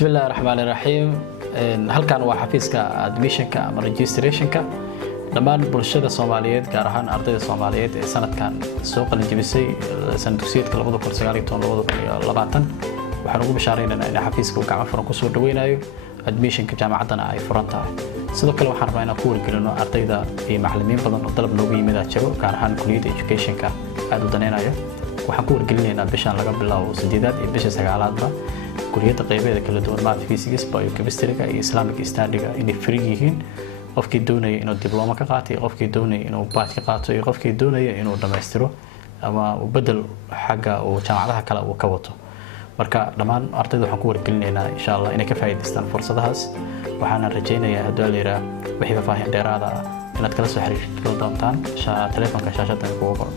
بسم الله الرحمن الرحيم halkan waa xafiiska admissionka ama registrationka dhamaan bulshada Soomaaliyeed gaar ahaan ardayda Soomaaliyeed ee sanadkan soo qalin jabisay sanadkiisa 2019-2020 waxaan ugu bashaareynaa in xafiiska uu gacmo furan ku soo dhaweynayo admissionka jaamacadana ay furan tahay sidoo kale waxaan rabaa inaan ku wargelino ardayda iyo macallimiin badan oo dalab noogu yimid jiro gaar ahaan kulliyadda educationka aad u daneynayo waxaan ku wargelinaynaa bishan laga bilaabo 8aad iyo bisha 9aadba kulliyadda qaybadeeda kala duwan math physics biochemistry iyo islamic study inay free yihiin qofkii doonaya inuu diploma ka qaato qofkii doonaya inuu baad ka qaato iyo qofkii doonaya inuu dhameystiro ama uu bedel xagga uu jaamacadaha kale uu ka wato marka dhamaan ardayda waxaan ku wargelinaynaa insha Allah inay ka faa'iideystaan fursadahaas waxaan rajaynayaa haddii la yiraahdo wixii faahin dheeraad ah inaad kala soo xiriirto doontaan telefoonka shaashada ku qoran